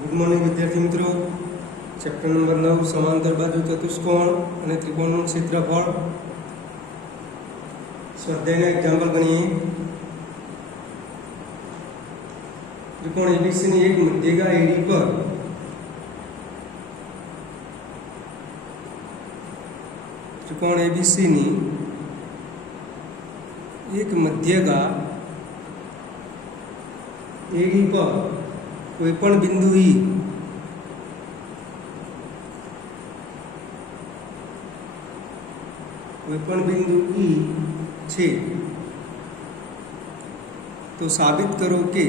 Good morning विद्यार्थी मित्रों। Chapter number 9 समांतर बाजू चतुष्कोण और त्रिकोणનું क्षेत्रफળ स्वाध्यायના एग्जाम्पल गणिए। त्रिकोण एबीसी ની એક મધ્યગા એડી પર त्रिकोण एबीसी ની एक मध्यगा एडी पर कोईपण बिंदु ई छे तो साबित करो कि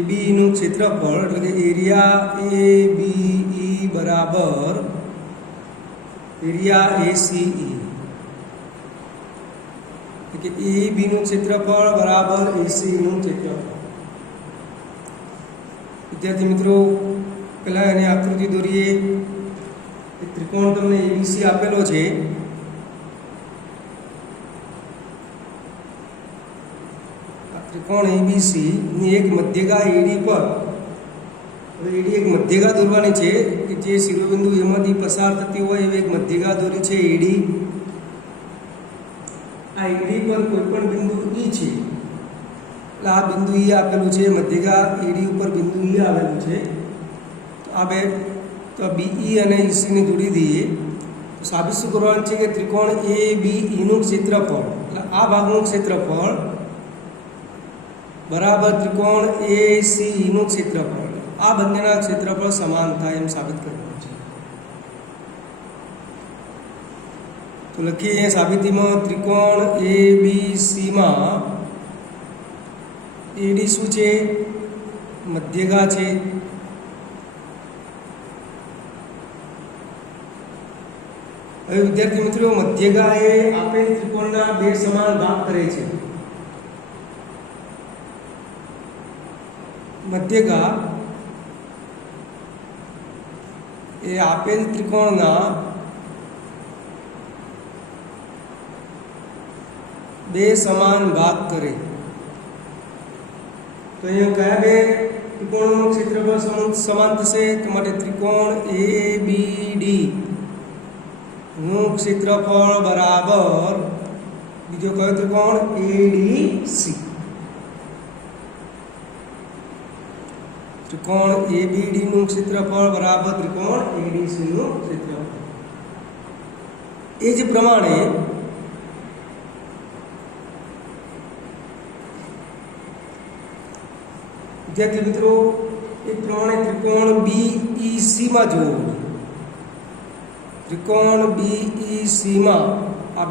एबी નું क्षेत्रफળ એટલે કે એરિયા ABE બરાબર એરિયા ACE कि ए बी નું क्षेत्रफળ बराबर AC નું क्षेत्रफળ। विद्यार्थी मित्रों पहला एने आकृति दોરીએ। त्रिकोण તમને ABC આપેલો છે। त्रिकोण ABC ની એક મધ્યગા AD પર હવે AD એક મધ્યગા દોરવાની છે કે જે શિરોબિંદુ એમાંથી પસાર થતી હોય એવી એક મધ્યગા દોરી છે AD। आ एडी पर कोईपण बिंदु ई छे એટલે આ બિંદુ ઈ આપેલું છે મધ્યગા એડી ઉપર બિંદુ ઈ આવેલું છે તો આ બે તો BE અને EC ની જોડી દઈએ તો સાબિત શું કરવાનું છે કે ત્રિકોણ ABE નું ક્ષેત્રફળ એટલે આ ભાગનું ક્ષેત્રફળ બરાબર ત્રિકોણ ACE નું ક્ષેત્રફળ આ બંનેના ક્ષેત્રફળ સમાન થાય એમ સાબિત કરવાનું છે। तो लखीए साबिती में त्रिकोण ABC में AD शू है मध्यगा है। हवे विद्यार्थी मित्रों मध्यगा ए आपेल त्रिकोणना बे समान भाग करे छे। मध्यगा ए आपेल त्रिकोणना बे समान भाग करे तो अहीं क्या बे त्रिकोणનું ક્ષેત્રફળ સમાન થશે તો માટે ત્રિકોણ ABD નું ક્ષેત્રફળ બરાબર બીજો કયો ત્રિકોણ ADC। ત્રિકોણ ABD નું ક્ષેત્રફળ બરાબર ત્રિકોણ ADC નું ક્ષેત્રફળ। એ જ પ્રમાણે विद्यार्थी मित्रों एक प्रमाणे त्रिकोण BEC में जो त्रिकोण BEC में आ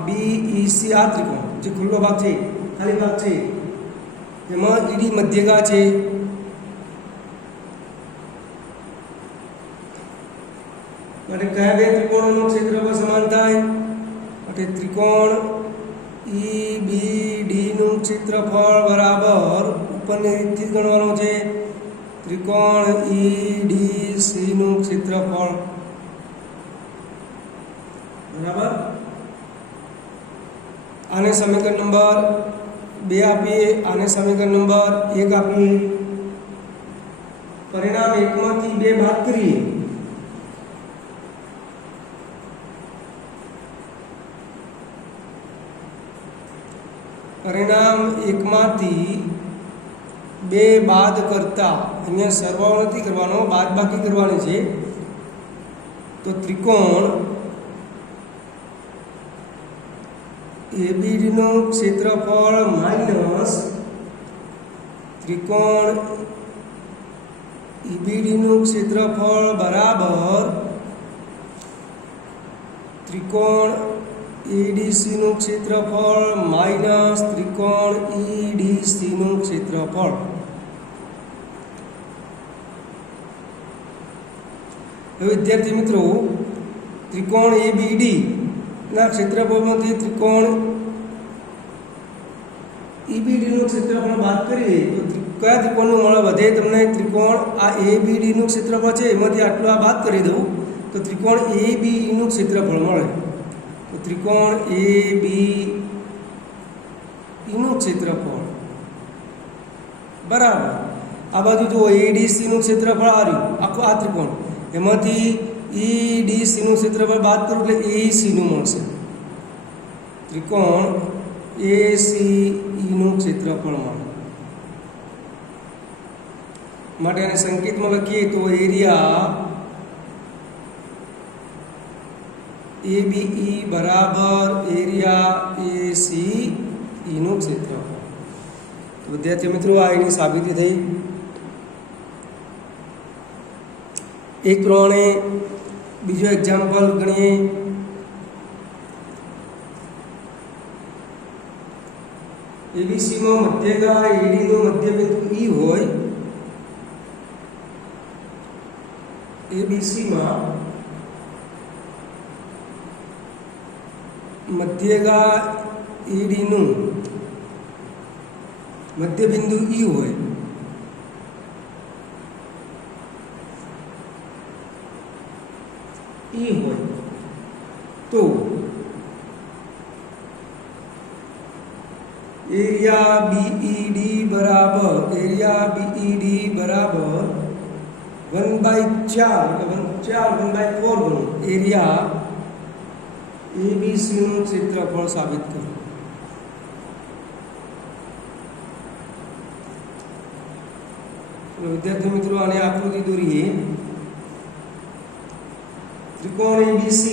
BEC आ त्रिकोण जो खुल्लो भाग है खाली भाग है एमां ED मध्यगा है माटे कया बे त्रिकोणों क्षेत्रफळ समान थाय माटे त्रिकोण EBD નું ક્ષેત્રફળ બરાબર ઉપરની રીતથી ગણવાનું છે ત્રિકોણ EDC નું ક્ષેત્રફળ બરાબર। આને સમીકરણ નંબર 2 આપીએ આને સમીકરણ નંબર 1 આપીએ પરિણામ 1 માંથી 2 બાદ કરીએ परिणाम 1 मांथी 2 बाद करता अहींया सरवाळो नथी करवानो बादबाकी करवानी छे तो त्रिकोण ABD નું ક્ષેત્રફળ માઈનસ ત્રિકોણ EBD નું ક્ષેત્રફળ બરાબર त्रिकोण ADC નું ક્ષેત્રફળ માઈનસ ત્રિકોણ EDC નું ક્ષેત્રફળ। विद्यार्थी मित्रों त्रिकोण ABD ना क्षेत्रफळमांथी त्रिकोण EBD નું ક્ષેત્રફળ બાદ કરીએ તો કયા ત્રિકોણનું મળે વધે તમને ત્રિકોણ આ ABD નું ક્ષેત્રફળ છે એમાંથી આટલું આ બાદ કરી દઉં तो त्रिकोण ABE નું ક્ષેત્રફળ મળે तो त्रिकोण ABE નું ક્ષેત્રફળ બરાબર. આ બાજુ જો એડીસીનું ક્ષેત્રફળ આ રહ્યું આખું આ ત્રિકોણ, એમાંથી EDCનું ક્ષેત્રફળ બાદ કરું એટલે AECનું મળશે. ત્રિકોણ ACEનું ક્ષેત્રફળ મળે. માટે એને સંકેતમાં લખીએ તો એરિયા ABE બરાબર એરિયા ACEનું ક્ષેત્રફળ. તો વિદ્યાર્થી મિત્રો આ એની સાબિતી થઈ. એક પ્રમાણે બીજો એક્ઝામ્પલ ગણીએ. એબીસીમાં મધ્યગા એડીનો મધ્યબિંદુ E હોય. એબીસીમાં મધ્યગા એડીનું મધ્યબિંદુ E હોય. તો એરિયા BED બરાબર 1/4 ગણું એરિયા ABCનું ક્ષેત્રફળ સાબિત કરો. વિદ્યાર્થી મિત્રો આને આકૃતિ દોરીએ. ત્રિકોણ ABC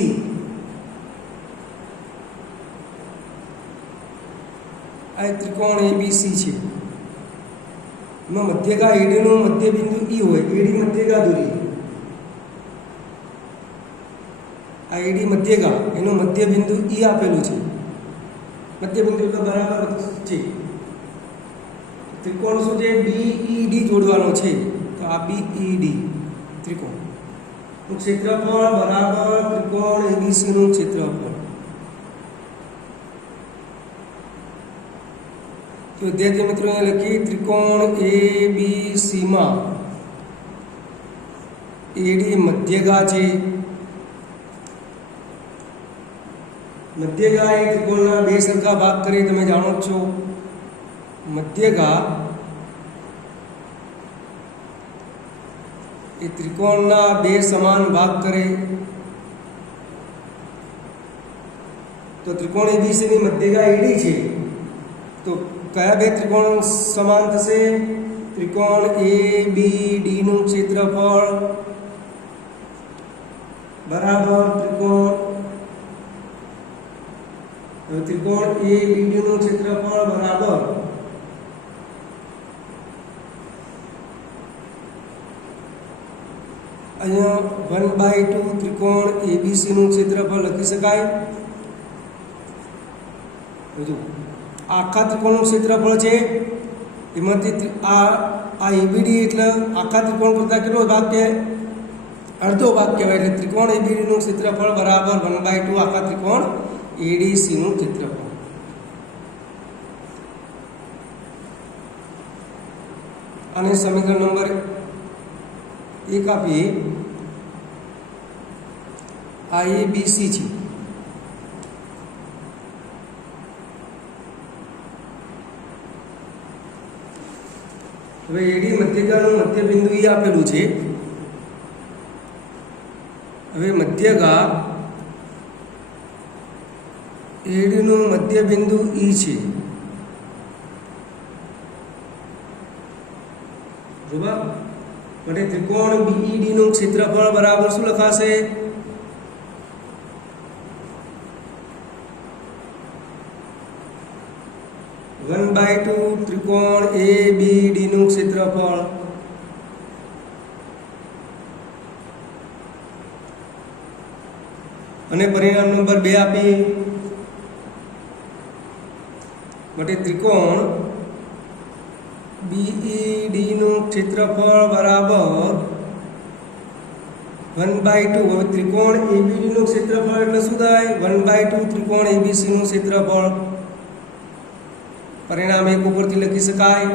આ ત્રિકોણ ABC છે. એમાં મધ્યગા એડીનું મધ્યબિંદુ E હોય. એડી મધ્યગા દોરીએ. આ એડી મધ્યગા એનું મધ્યબિંદુ E આપેલું છે. મધ્યબિંદુ એટલે બરાબર છે. ત્રિકોણ શું છે? BED જોડવાનો છે. તો આ BED ત્રિકોણ ક્ષેત્રફળ બરાબર ત્રિકોણ ABCનું ક્ષેત્રફળ. તો વિદ્યાર્થી મિત્રો અહીંયા લખી ત્રિકોણ ABCમાં એડી મધ્યગા છે. મધ્યગા એ ત્રિકોણના બે સરખા ભાગ કરી તમે જાણો છો. મધ્યગા એ ત્રિકોણના બે સમાન ભાગ કરે. તો ત્રિકોણ ABCની મધ્યગા એડી છે. તો કયા બે ત્રિકોણ સમાન થશે? ત્રિકોણ ABDનું ક્ષેત્રફળ બરાબર ત્રિકોણ ABDનું ક્ષેત્રફળ બરાબર અહીંયા 1/2 ત્રિકોણ ABCનું ક્ષેત્રફળ લખી શકાય. જો આખા ત્રિકોણનું ક્ષેત્રફળ છે એમાંથી આ ABD એટલે આખા ત્રિકોણ કરતાં કેટલો ભાગ કે અડધો ભાગ કહેવાય. એટલે ત્રિકોણ ABDનું ક્ષેત્રફળ બરાબર 1/2 આખા ત્રિકોણ ADCનું ક્ષેત્રફળ. અને સમીકરણ નંબર 1 આપીએ. આ ABC છે. હવે એડી મધ્યગાનું મધ્યબિંદુ E આપેલું છે. હવે મધ્યગા એડીનું મધ્યબિંદુ E છે. બરાબર. માટે ત્રિકોણ BEDનું ક્ષેત્રફળ બરાબર શું લખાશે? ત્રિકોણ ABDનું ક્ષેત્રફળ અને પરિણામ નંબર 2 આપીએ. માટે ત્રિકોણ BEDનું ક્ષેત્રફળ બરાબર 1/2. હવે ત્રિકોણ ABDનું ક્ષેત્રફળ એટલે શું થાય? 1/2 ત્રિકોણ ABCનું ક્ષેત્રફળ. પરિણામ 1 ઉપરથી લખી શકાય.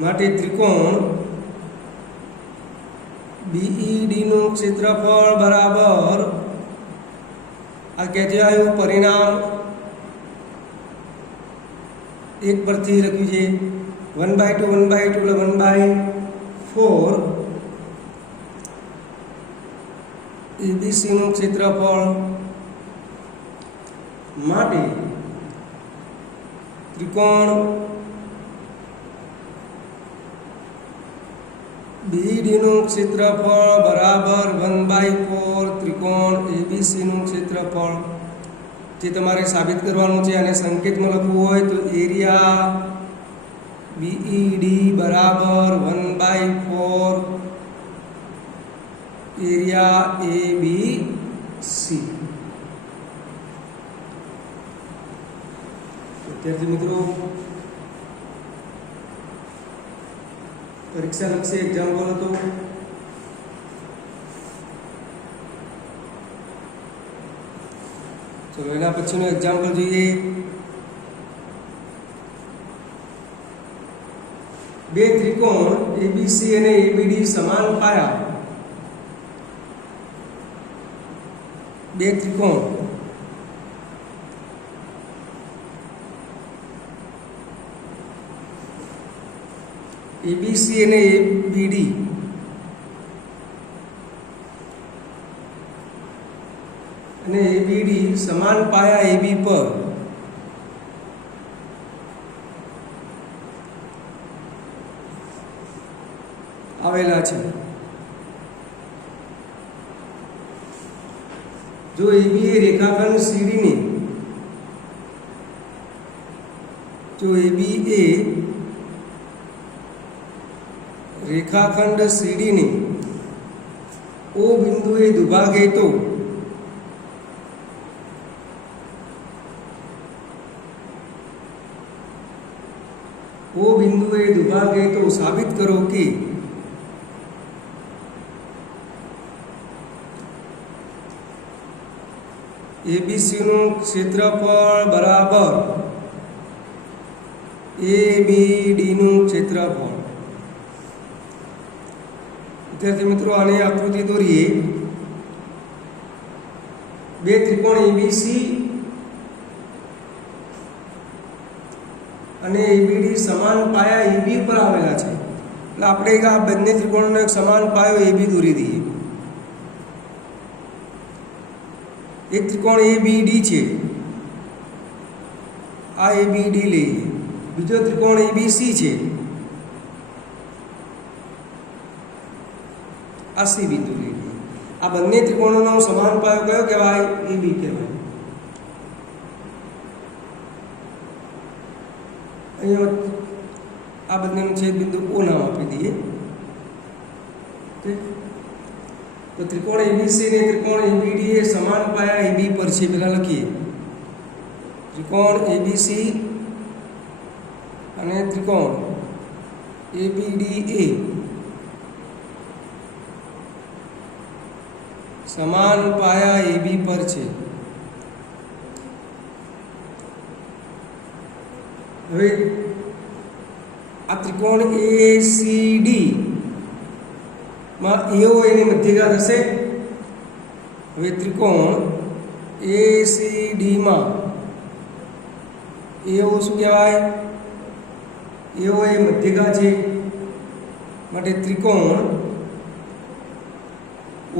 માટે ત્રિકોણ BEDનું ક્ષેત્રફળ બરાબર આ કે જે આવ્યું પરિણામ એક પરથી લખ્યું છે 1/2 1/2 એટલે 1/4 એબીસીનું ક્ષેત્રફળ માટે ત્રિકોણ બીડીનું ક્ષેત્રફળ બરાબર 1/4 ત્રિકોણ એબીસીનું ક્ષેત્રફળ જે તમારે સાબિત કરવાનું છે અને સંકેતમાં લખવું હોય તો એરિયા બીઈડી બરાબર 1/4 એરિયા એબીસી. વિદ્યાર્થી મિત્રો, પરીક્ષા લક્ષી એક્ઝામ્પલ હતો. ચલો એના પછીનું એક્ઝામ્પલ જોઈએ. બે ત્રિકોણ એબીસી અને એબીડી સમાન પાયા. બે ત્રિકોણ એબીસી અને એબીડી અને એબીડી સમાન પાયા એબી પર આવેલા છે. જો એબી એ રેખાખંડ સીડીની રેખાખંડ સીડીની ઓ બિંદુએ દુભાગે તો સાબિત કરો કે એબીસીનું ક્ષેત્રફળ બરાબર એબીડીનું ક્ષેત્રફળ. વિદ્યાર્થી મિત્રો, આની આકૃતિ દોરીએ. બે ત્રિકોણ એબીસી અને એબીડી સમાન પાયા એબી પર આવેલા છે. એટલે આપણે આ બંને ત્રિકોણનો એક સમાન પાયો એબી દોરી દઈએ. એક ત્રિકોણ એબીડી છે, આ એબીડી લઈએ. બીજો ત્રિકોણ એબીસી છે, આ સી બિંદુ લઈએ. આ બંને ત્રિકોણોનો સમાન પાયો કયો કહેવાય? એબી કહેવાય. અહીંયા આ બંનેનું છેદ બિંદુ ઓ નામ આપી દઈએ. તો ત્રિકોણ એબીસી અને ત્રિકોણ એબીડી એ સમાન પાયા એબી પર છે. પહેલા લખીએ. ત્રિકોણ એબીસી અને ત્રિકોણ એબીડી એ સમાન પાયા એબી પર છે. હવે આ ત્રિકોણ એસીડી માં એઓ એની મધ્યગા થશે. હવે ત્રિકોણ એસીડી માં એઓ શું કહેવાય? એઓ એ મધ્યગા છે. માટે ત્રિકોણ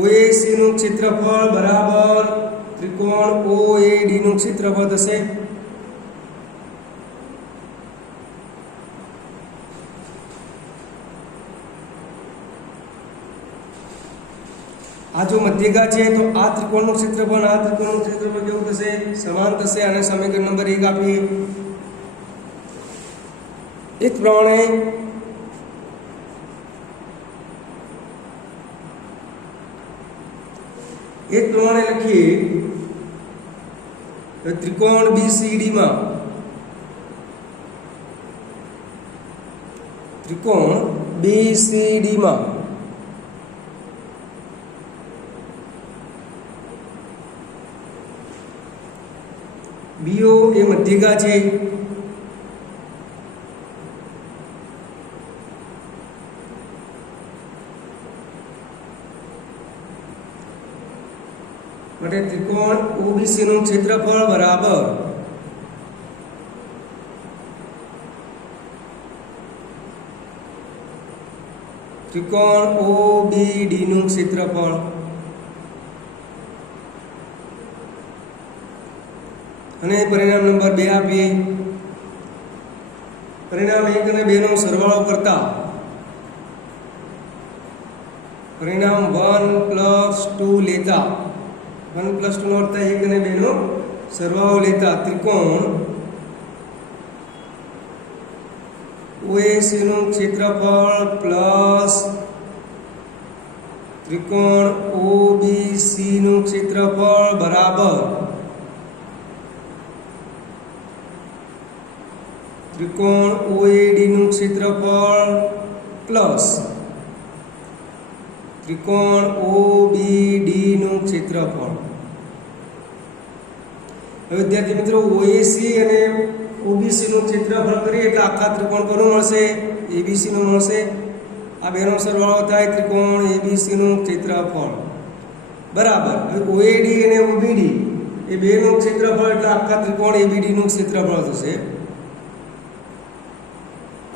ઓએસી નું ક્ષેત્રફળ બરાબર ત્રિકોણ ઓએડી નું ક્ષેત્રફળ થશે. આ જો મધ્યગા છે તો આ ત્રિકોણનું ક્ષેત્રફળ આ ત્રિકોણનું ક્ષેત્રફળ કેવું થશે? સમાન થશે. અને સમીકરણ નંબર 1 આપીએ. એક પ્રમાણે લખીએ. ત્રિકોણ બીસીડી માં બીઓ એ મધ્યગા છે. માટે ત્રિકોણ ઓબીસી નું ક્ષેત્રફળ બરાબર ત્રિકોણ OBD નું ક્ષેત્રફળ અને પરિણામ નંબર 2 આપીએ. પરિણામ 1 અને 2 નો સરવાળો કરતા પરિણામ 1 + 2 લેતા 1 + 2 નો અર્થ 1 અને 2 નો સરવાળો લેતા ત્રિકોણ OAC નું ક્ષેત્રફળ પ્લસ ત્રિકોણ OBC નું ક્ષેત્રફળ બરાબર ત્રિકોણ OAD નું ક્ષેત્રફળ પ્લસ ત્રિકોણ OBD નું ક્ષેત્રફળ. હવે વિદ્યાર્થી મિત્રો OAC અને OBC નું ક્ષેત્રફળ કરીએ એટલે આખા ત્રિકોણ કોનું મળશે? ABC નું મળશે. આ બેનો સરવાળો થાય ત્રિકોણ ABC નું ક્ષેત્રફળ બરાબર. હવે OAD અને OBD એ બેનું ક્ષેત્રફળ એટલે આખા ત્રિકોણ ABD નું ક્ષેત્રફળ થશે.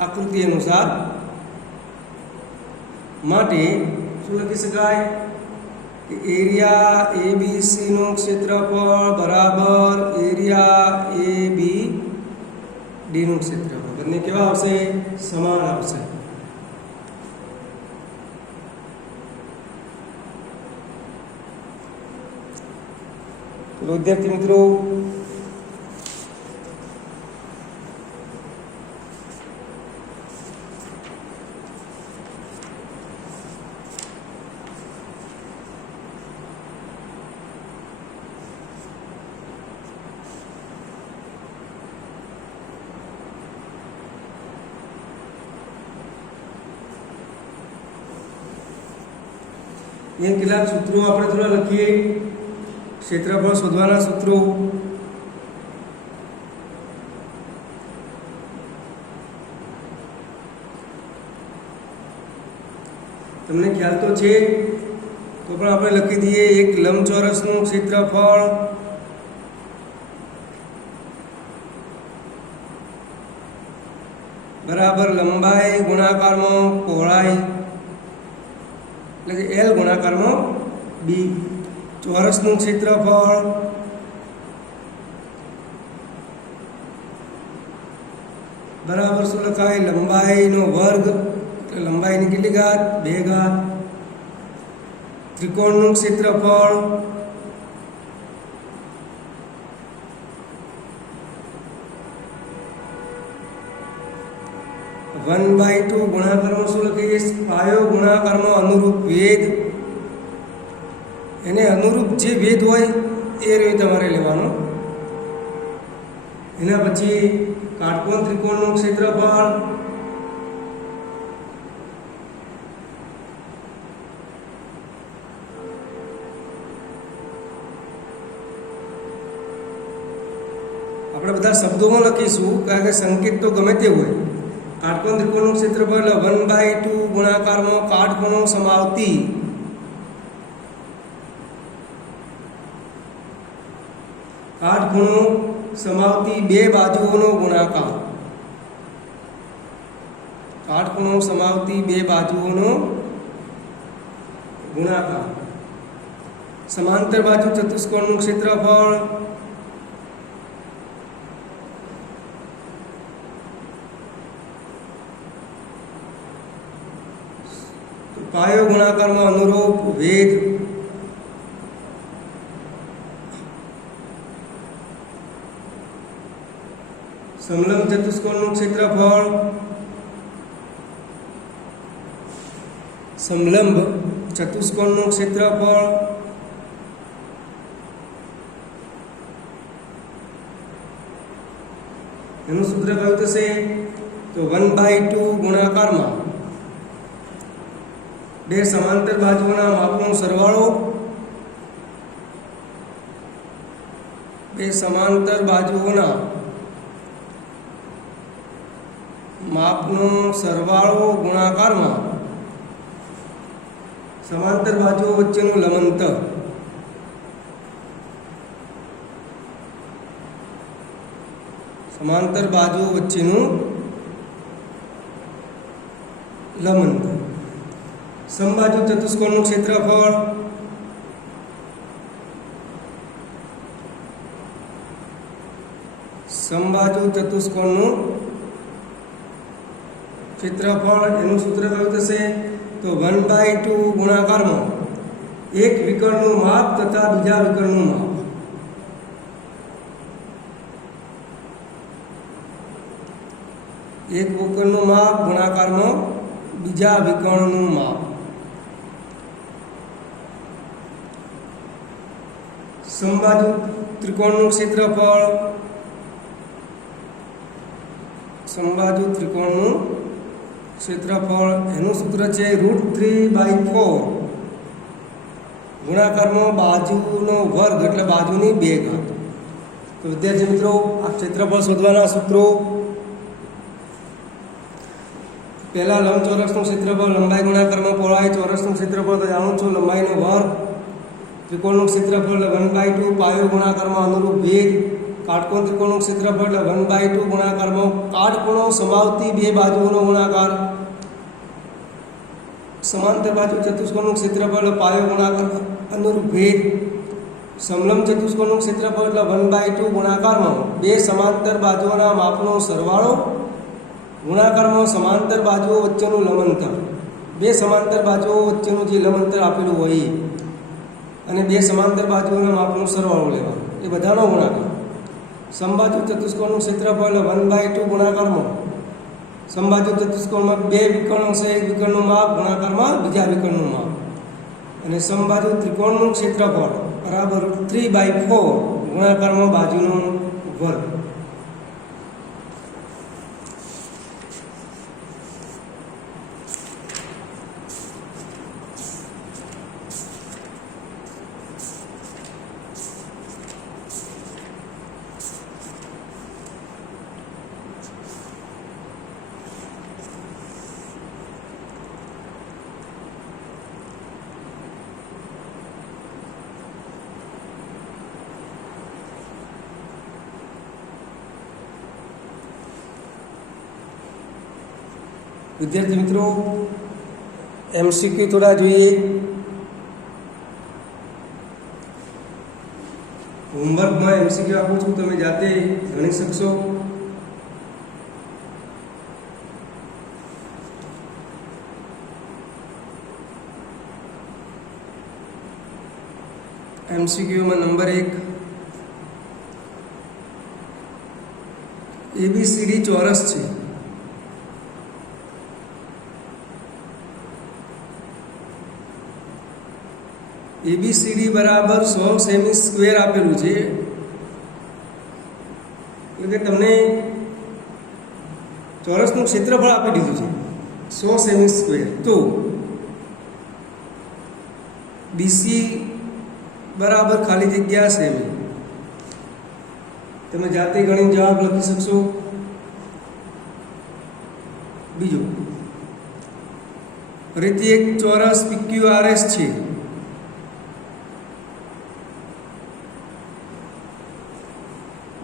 આકૃતિ અનુસાર માટે શું લખી શકાય કે એરિયા ABC નું ક્ષેત્રફળ બરાબર એરિયા ABD નું ક્ષેત્રફળ. બંને કેવા આવશે? સમાન આવશે. તો વિદ્યાર્થી મિત્રો ये કેટલાક સૂત્રો આપણે થોડા લખીએ. ક્ષેત્રફળ શોધવાના સૂત્રો. તમને ખ્યાલ તો છે તો પણ આપણે લખી દઈએ. એક લંબચોરસનું ક્ષેત્રફળ બરાબર લંબાઈ ગુણાકારમાં પહોળાઈ એટલે કે L ગુણાકારમાં B. ચોરસનું ક્ષેત્રફળ બરાબર શું લખાય? લંબાઈનો વર્ગ એટલે લંબાઈની કેટલી ઘાત? 2 ઘાત. ત્રિકોણનું ક્ષેત્રફળ वन बाय टू गुणाकार में शू लखीए? पायो गुणाकार में अनुरूप वेद एने अनुरूप जे वेद होय ए रीते तमारे लेवानो. एना पछी काटकोण त्रिकोणનું ક્ષેત્રફળ આપણે બધા શબ્દોમાં લખીશું કારણ કે સંકેત તો ગમે તે હોય. काटकोण त्रिकोणનું ક્ષેત્રફળ 1/2 ગુણાકારમાં કાટખૂણો સમાવતી બે બાજુઓનો ગુણાકાર. કાટખૂણો સમાવતી બે બાજુઓનો ગુણાકાર. समांतर बाजू चतुष्कोणનું ક્ષેત્રફળ पायो गुणाकार में अनुरूप वेद. समलंब चतुष्कोणનું ક્ષેત્રફળ समलंब चतुष्कोणનું ક્ષેત્રફળ એનું સૂત્ર કયું થશે? તો 1/2 ગુણાકાર में બે સમાંતર બાજુઓના માપનો સરવાળો બે સમાંતર બાજુઓના માપનો સરવાળો ગુણાકારમાં સમાંતર બાજુઓ વચ્ચેનું લંબાંતર. સમાંતર બાજુઓ વચ્ચેનું લંબાંતર. સમબાજુ ચતુષ્કોણનું ક્ષેત્રફળ એનું સૂત્ર કયું થશે? તો 1/2 ગુણાકારમાં એક વિકર્ણનું માપ તથા બીજા વિકર્ણનું માપ. એક વિકર્ણનું માપ ગુણાકારમાં બીજા વિકર્ણનું માપ. સમબાજુ ત્રિકોણનું ક્ષેત્રફળ એનું સૂત્ર છે √3/4 ગુણાકારમાં બાજુનો વર્ગ એટલે બાજુની 2 ઘાત. તો વિદ્યાર્થી મિત્રો, આ ક્ષેત્રફળ શોધવાના સૂત્રો: પહેલા લંબચોરસનું ક્ષેત્રફળ લંબાઈ ગુણાકારમાં પહોળાઈ, ચોરસનું ક્ષેત્રફળ તો જાણું છું લંબાઈનો વર્ગ, ત્રિકોણનું ક્ષેત્રફળ 1/2 પાયો ગુણાકારમાં અનુરૂપ ભેદ, કાટકોણ ત્રિકોણનું ક્ષેત્રફળ 1/2 ગુણાકારમાં કાટકોણો સમાવતી 2 બાજુઓનો ગુણાકાર, સમાંતર બાજુ ચતુષ્કોણનું ક્ષેત્રફળ પાયો ગુણાકારમાં અનુરૂપ ભેદ, સમલંબ ચતુષ્કોણનું ક્ષેત્રફળ 1/2 ગુણાકારમાં 2 સમાંતર બાજુઓના માપનો સરવાળો ગુણાકારમાં સમાંતર બાજુઓ વચ્ચેનું લંબ અંતર, 2 સમાંતર બાજુઓ વચ્ચેનું જે લંબ અંતર આપેલું હોય અને 2 સમાંતર બાજુઓના માપનો સરવાળો લેવાનો, એ બધાનો ગુણાકાર. સમબાજુ ચતુષ્કોણનું ક્ષેત્રફળ 1/2 ગુણાકારમાં સમબાજુ ચતુષ્કોણમાં 2 વિકર્ણો છે, એક વિકર્ણનું માપ ગુણાકારમાં બીજા વિકર્ણનું માપ. અને સમબાજુ ત્રિકોણનું ક્ષેત્રફળ બરાબર 3/4 ગુણાકારમાં બાજુનો વર્ગ. વિદ્યાર્થી મિત્રો, MCQ થોડા જોઈએ. હોમવર્કમાં MCQ આપું છું, તમે જાતે ગણી શકશો. MCQમાં નંબર 1, ABCD ચોરસ છે. ABCD બરાબર 100 સેમી સ્ક્વેર આપેલું છે, એટલે કે તમને ચોરસનું ક્ષેત્રફળ આપી દીધું છે 100 સેમી સ્ક્વેર. તો BC બરાબર ખાલી જગ્યા સેમી, તમે જાતે ગણીને જવાબ લખી શકશો. બીજું, ફરીથી એક ચોરસ PQRS છે.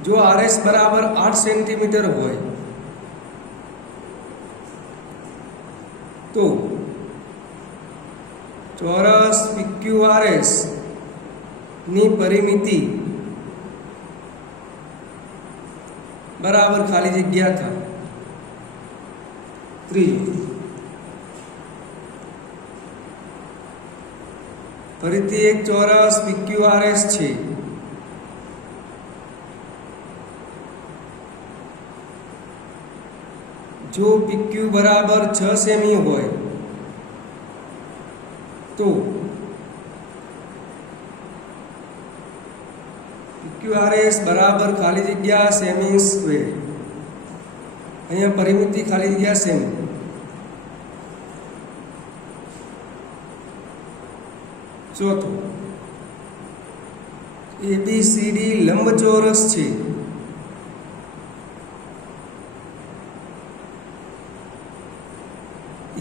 જો RS બરાબર 8 સેન્ટીમીટર હોય તો ચોરસ PQRS ની પરિમિતિ બરાબર ખાલી જગ્યા થાય. ત્રીજું, ફરીથી એક ચોરસ PQRS છે. જો PQ બરાબર 6 સેમી હોય તો PQRS બરાબર ખાલી જગ્યા સેમી સ્ક્વેર. અહીંયા પરિમિતિ ખાલી જગ્યા સેમી. ચોથું, ABCD લંબચોરસ છે.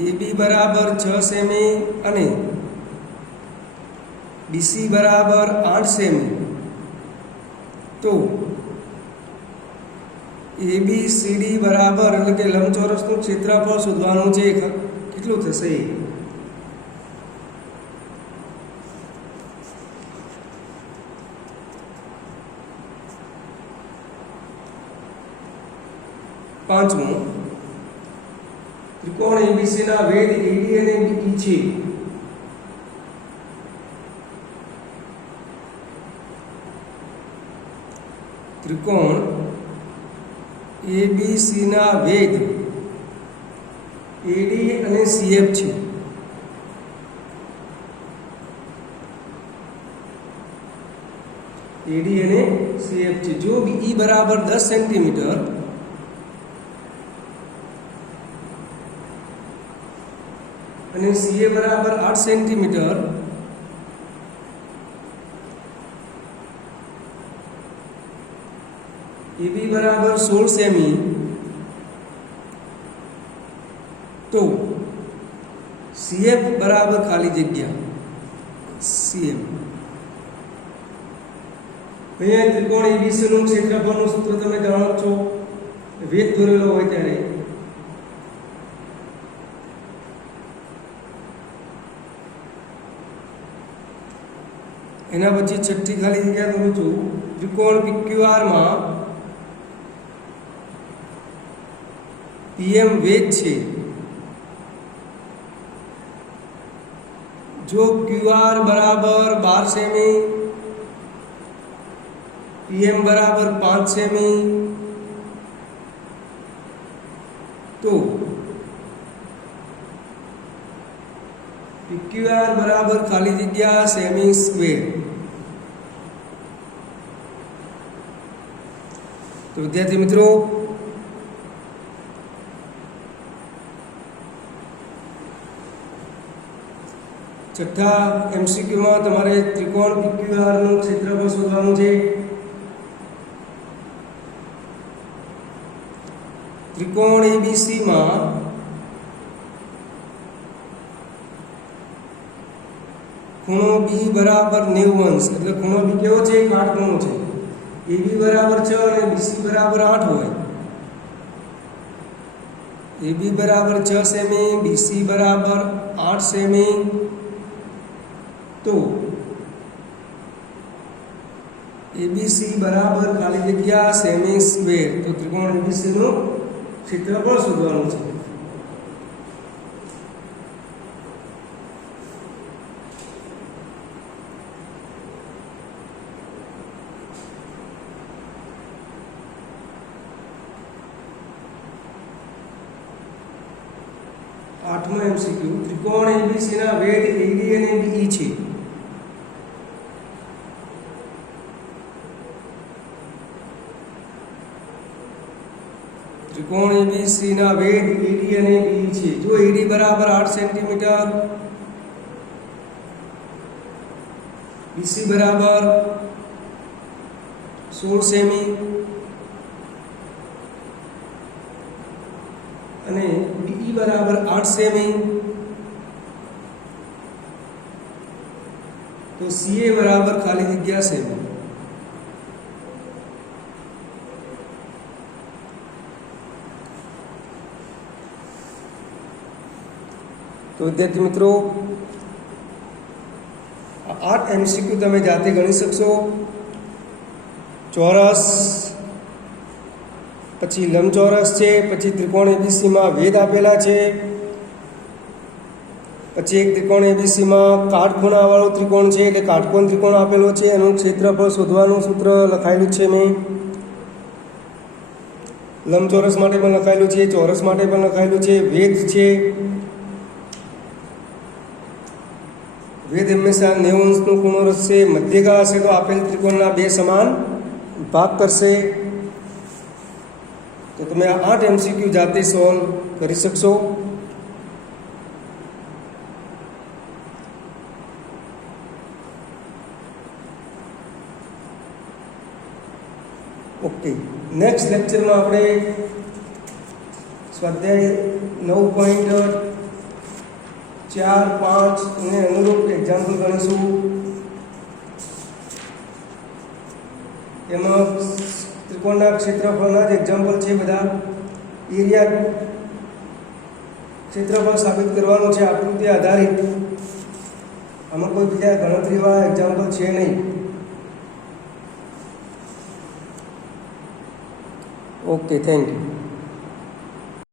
AB બરાબર 6 સેમી અને BC બરાબર 8 સેમી. તો ABCD બરાબર એટલે કે લંબચોરસનું ક્ષેત્રફળ શોધવાનું છે. કેટલું થશે? પાંચમું, ત્રિકોણ એબીસી ના વેધ એડી અને બીઈ છે. ત્રિકોણ એબીસી ના વેધ એડી અને સીએફ છે. એડી અને સીએફ છે. જો બીઈ બરાબર 10 સેન્ટીમીટર અને સીએ બરાબર 8 સેન્ટીમીટર એબી બરાબર 16 સેમી તો સીએફ બરાબર ખાલી જગ્યા સીએમ. અહીંયા ત્રિકોણ એબીસી નું ક્ષેત્રફળનું સૂત્ર તમે જાણો છો, વેધ દોરેલો હોય ત્યારે એના પછી છઠ્ઠી ખાલી જગ્યા કરું છું. ત્રિકોણ પીક્યુઆર માં પીએમ વેધ છે. જો ક્યુઆર બરાબર 12 સેમી, પીએમ બરાબર 5 સેમી તો પીક્યુઆર બરાબર ખાલી જગ્યા સેમી સ્ક્વેર. તો વિદ્યાર્થી મિત્રો છઠ્ઠા એમસીક્યુમાં તમારે ત્રિકોણ પીક્યુઆર નું ક્ષેત્રફળ શોધવાનું છે. ત્રિકોણ એબીસી માં ખૂણો બી બરાબર 90 અંશ, એટલે ખૂણો બી કેવો છે? કાટખૂણો છે. એબી બરાબર 6 અને બીસી બરાબર 8 હોય. એબી બરાબર 6 સેમી, બીસી બરાબર 8 સેમી તો એબીસી બરાબર ખાલી જગ્યા સેમી સ્ક્વેર. તો ત્રિકોણ એબીસી નું ક્ષેત્રફળ શોધવાનું છે. આઠમો એમસીક્યુ, ત્રિકોણ એબીસી ના વેધ એડી અને બીઈ છે. ત્રિકોણ એબીસી ના વેધ એડી અને બીઈ છે. જો એડી બરાબર 8 સેન્ટીમીટર, બીસી બરાબર 16 સેમી અને બીઈ બરાબર 8 સેમી તો સીએ બરાબર ખાલી જગ્યા સેમી. તો વિદ્યાર્થી મિત્રો 8 એમસીક્યુ તમે જાતે ગણી શકશો. ચોરસ, પછી લંબચોરસ છે, પછી ત્રિકોણ એબીસીમાં વેધ આપેલા છે, પછી એક ત્રિકોણ એબીસીમાં કાટખૂણાવાળો ત્રિકોણ છે એટલે કાટકોણ ત્રિકોણ આપેલો છે, એનું ક્ષેત્રફળ શોધવાનું સૂત્ર લખાયેલું છે મેં. લંબચોરસ માટે પણ લખાયેલું છે, ચોરસ માટે પણ લખાયેલું છે. વેધ છે, વેધ હંમેશા 90 અંશનો ખૂણો રચશે. મધ્યગા હશે તો આપેલ ત્રિકોણના બે સમાન ભાગ કરશે. તો તમે આ 8 એમસીક્યુ જાતે સોલ્વ કરી શકશો. ઓકે, નેક્સ્ટ લેક્ચરમાં આપણે સ્વાધ્યાય 9.4, 5 ને અનુરૂપ એક્ઝામ્પલ ગણીશું. એમાં ત્રિકોણના ક્ષેત્રફળના જ એક્ઝામ્પલ છે બધા. એરિયા ક્ષેત્રફળ સાબિત કરવાનું છે આકૃતિ આધારિત. આમાં કોઈ બીજા ગણતરીવાળા એક્ઝામ્પલ છે નહીં. Okay, thank you.